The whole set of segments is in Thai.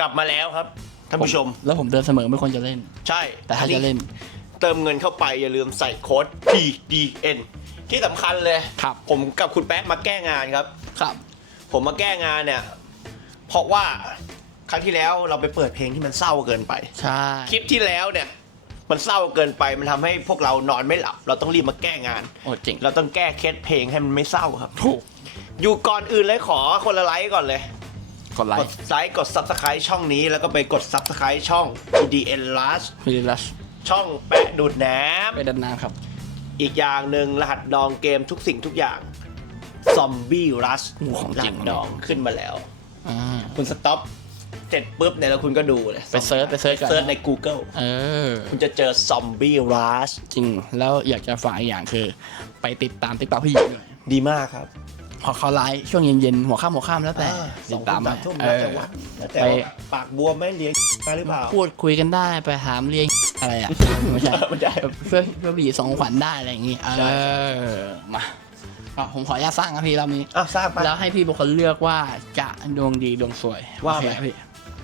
กลับมาแล้วครับท่านผู้ชม แล้วผมเดินเสมอไม่ควรจะเล่น ใช่แต่ถ้าจะเล่น เติมเงินเข้าไปอย่าลืมใส่โค้ด PDN ที่สำคัญเลยครับ ผมกับคุณแป๊ะมาแก้งานครับ ครับ ผมมาแก้งานเนี่ย เพราะว่าครั้งที่แล้วเราไปเปิดเพลงที่มันเศร้าเกินไป ใช่คลิปที่แล้วเนี่ย มันเศร้าเกินไปมันทำให้พวกเรานอนไม่หลับ เราต้องรีบมาแก้งาน โอ้เจ๋งเราต้องแก้เคสเพลงให้มันไม่เศร้าครับ ถูก อยู่ก่อนอื่นเลยขอคนละไลค์ก่อนเลย กดไลกดค์ไลค์กด Subscribe ช่องนี้แล้วก็ไปกด Subscribe ช่อง PDN Last พีดีลัสช่องแปะดูดน้ไปดันน้ำครับำอีกอย่างหนึ่งรหัสดองเกมทุกสิ่งทุกอย่าง ซอมบี้รัสโอ้ของจริงดองขึ้นมาแล้ว อ่า คุณสต็อปเสร็จปุ๊บเนี่ยแล้วคุณก็ดูเลยไปเซิร์ชไปเซิร์ชก่อน เซิร์ชใน Google เออ คุณจะเจอซอมบี้รัสจริงแล้วอยากจะฝากอีกอย่างคือ ไปติดตามติ๊กต็อกพี่หญิงด้วยดีมากครับ พอเขาไลฟ์ช่วงเย็นๆหัวค่ำหัวค่ำแล้วแต่อ่าสติอดงตามทุ่มมาสามทุ่มเอแล้วอ แต่ว่าแล้วแต่ไปว่าปากบวมไหม่เลี้ยงมาหรือเปล่า พูดคุยกันได้ไปถามเรียงอะไรอะ ไม่ใช่ไม่ใช่เพื่อเพื่อบีสองขวัญได้อะไรอย่างงี้เอใช่อมาอะผมขออนุญาตสร้างครับพี่เรามีอะทราบไป แล้วให้พี่เป็นคนเลือกว่าจะดวงดีดวงสวยว่าโอเคไปพี่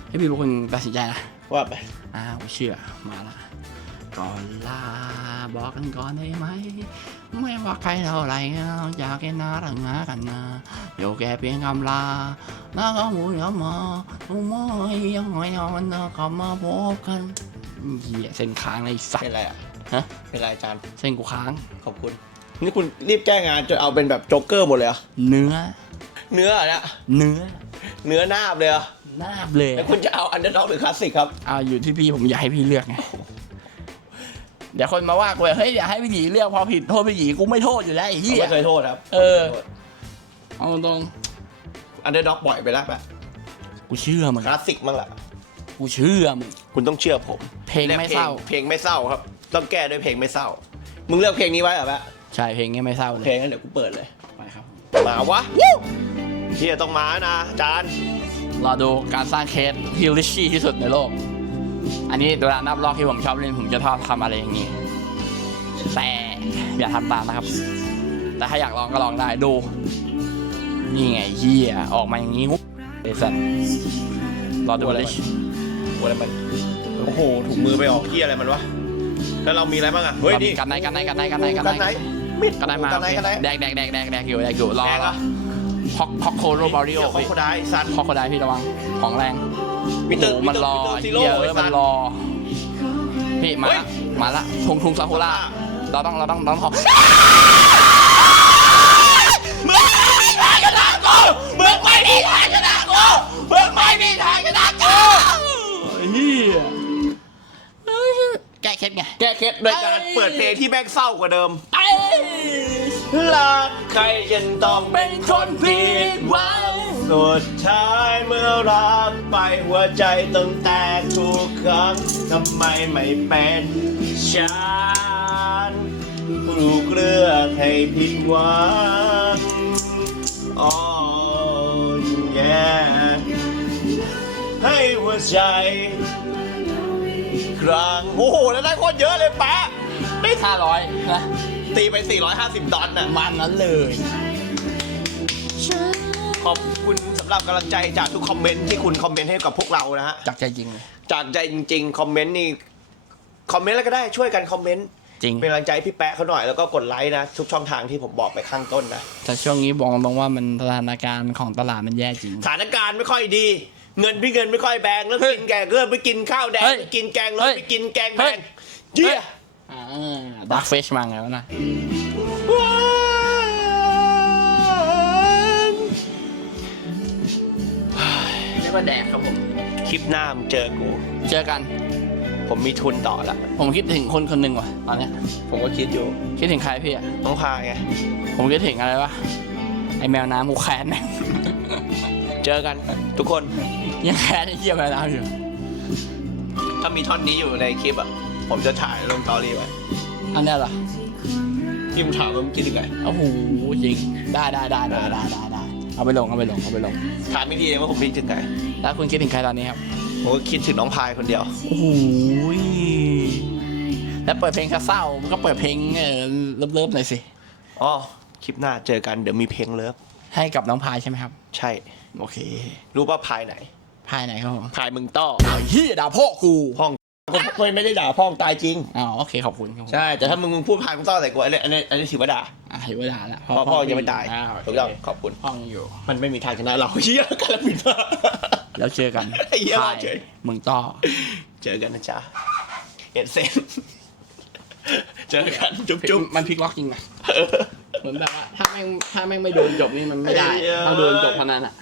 ให้พี่เป็นคนตัดสินใจนะว่าไปอ้าวเชื่อมาละ ก่อนลาบอกกันก่อนได้ไหม ไม่ว่าใครเท่าไหรเราอยากแค่นารังงากันนะโยแกเพียงคำลาแล้วก็หมุนกลับมาทุกมอยยังไม่ยอมนะกลับมาพบกันเหี้ยเส้นค้างในสัตเป็นว์ ไรอะฮะ เป็นไรอาจารย์ เส้นกูค้าง ขอบคุณ นี่คุณรีบแก้งานจนเอาเป็นแบบโจ๊กเกอร์หมดเลยเหรอเนื้อ เนื้ออะเนี่ยเนื้อเนื้อหน้าบเลยเหรอหน้าเลยแล้วคุณจะเอาอันเดอร์ด็อกหรือคลาสสิกครับ เอาอยู่ที่พี่ผมอยากให้พี่เลือกไง เดี๋ยวคนมาว่ากูเฮ้ยอยากให้พี่หยีเลือกพอผิดโทษพี่หยีกูไม่โทษอยู่แล้วไอ้ผมเหี้ย ไม่เคยโทษครับเออ เอาตรงอันเดอร์ด็อกบ่อยไปแล้วแบบกูเชื่อมึงคลาสสิกมั้งล่ะ กูเชื่อมึงคุณต้องเชื่อผมเพลงไม่เศร้าเพลงไม่เศร้าครับ ต้องแก้ด้วยเพลงไม่เศร้า มึงเลือกเพลงนี้ไว้เหรอแปะใช่เพลงนี้ไม่เศร้าเลเพลงยนั้นเดี๋ยวกูเปิดเลย ไปครับ มาวะเฮียต้องมานะอาจารย์รอดูการสร้างเคสที่ริชชี่ที่สุดในโลก อันนี้เวลานับรอบที่ผมชอบเล่นผมจะชอบทำอะไรอย่างนี้ แต่อย่าทำตามนะครับ แต่ถ้าอยากลองก็ลองได้ดู นี่ไงเฮียออกมาอย่างนี้งุ๊บไอ้สัตว์รอดูริชโอ้อะไรมันโอ้โหถุงมือไปออกเฮียอะไรมันวะแล้วเรามีอะไรบ้างอะเฮ้ยนี่กันไหนกันไหนกันไหนกันไหนกันกันไหไหนนมิดกันไหนมากันไหนกันไหนแดกแดกแดกแดกแดกอยู่แดกอยู่รอ แดงเหรอฮอกฮอกโคโรบาริโอเหี้ยเขาพี่โคได้สัตว์ฮอกโคไดพี่ระวังของแรงมิเตอร์โอ้โหมันรอมิเฮีเตอร์ซีโร่ยเออมันรอพี่มาเฮ้ย ละมาละทุงทุงซากุระเราต้องเราต้องเราต้องมึงไม่มีทางชนะกูมึงไม่มีทางชนะกูมึงไม่มีทางชนะกูเฮียแก้เคล็ดไงแก้เคล็ดโดยการเปิดเพลงที่แม่งเศร้ากว่าเดิมไอ้ รักใครฉันต้องเป็นคนผิดหวังสุดท้ายเมื่อรักไปหัวใจต้องแตกทุกครั้งทำไมไม่เป็นฉันถูกเลือกให้ผิดหวังอ๋อแย่ให้หัวใจครั้งโอ้โหแล้วได้โคตรเยอะเลยแปะ ไม่ห้าร้อยนะตีไป 450 ดอลน่ะมันนั้นเลย ขอบคุณสำหรับกำลังใจจากทุกคอมเมนต์ที่คุณคอมเมนต์ให้กับพวกเรานะฮะ จากใจจริงเลยจากใจจริงๆ คอมเมนต์นี่ คอมเมนต์แล้วก็ได้ช่วยกันคอมเมนต์ จริง เป็นกำลังใจให้พี่แปะเขาหน่อยแล้วก็กดไลค์นะ ทุกช่องทางที่ผมบอกไปข้างต้นนะ แต่ช่วงนี้บอกตรงว่ามันสถานการณ์ของตลาดมันแย่จริง สถานการณ์ไม่ค่อยดี เงินพี่เงินไม่ค่อยแบงแล้วเฮ้ยกินแกงเริ่มไปกินข้าวแดงเฮ้ยไปกินแกงร้อเฮ้นยไปกินแกงแดเฮ้ยงเยี่ยอ่า ดาร์กเฟชมาไงวะนะเรียกว่าแดกครับผม คลิปหน้ามึงเจอกู เจอกัน ผมมีทุนต่อละ ผมคิดถึงคนคนหนึ่งว่ะตอนเนี้ยผมก็คิดอยู่ คิดถึงใครพี่อะต้องพาไง ผมคิดถึงอะไรวะไอแมวน้ำกูแค้นแม่ง เจอกันทุกคน ยังแค้นไอ้เหี้ยแมวน้ำอยู่ ถ้ามีท่อนนี้อยู่ในคลิปอะ ผมจะถ่ายลงตอรี่ไว้อันเนี้ยเหรอที่มึงถามว่ามึงคิดยังไงโอ้โหจริงได้ได้ได้ได้ได้ได้ได้เอาไปลงเอาไปลงเอาไปลงถามไม่ดีเองว่าผมคิดถึงไงแล้วคุณคิดถึงใครตอนนี้ครับผมก็คิดถึงน้องพายคนเดียว โอ้โหแล้วเปิดเพลงเศร้าๆมันก็เปิดเพลงเออเลิฟๆหน่อยสิอ๋อคลิปหน้าเจอกันเดี๋ยวมีเพลงเลิฟให้กับน้องพายใช่ไหมครับ ใช่ โอเค รู้ป่ะพายไหนพภายไหนครับผมพายมึงต้ออ้าวเฮียด่าพ่อกูพ่อง กูไม่ได้ด่าพ่องตายจริง อ๋อโอเคขอบคุณครับผมใช่ แต่ถ้ามึงมึงพูดพายมึงต้อใส่กูอันนี้อันนี้อันนี้ถือว่าด่าอะเห็นว่าด่าละเพราะพ่อยังไม่ตายอ่าโอเคถูกต้องขอบคุณพ่อยังอยู่ มันไม่มีทางชนะเราเฮียกำลังบินมา แล้วเจอกันไอ้เหี้ยถ่ายเฉย มึงต่อ เจอกันนะจ๊ะเอ็ดเซนเจอกันจุ๊บจุ๊บมันพลิกล็อกจริงนะเหมือนแบบว่าถ้าแม่งถ้าแม่งไม่โดนจบนี่มันไม่ได้ไอ้เหี้ยต้องโดนจบเท่านั้นอะ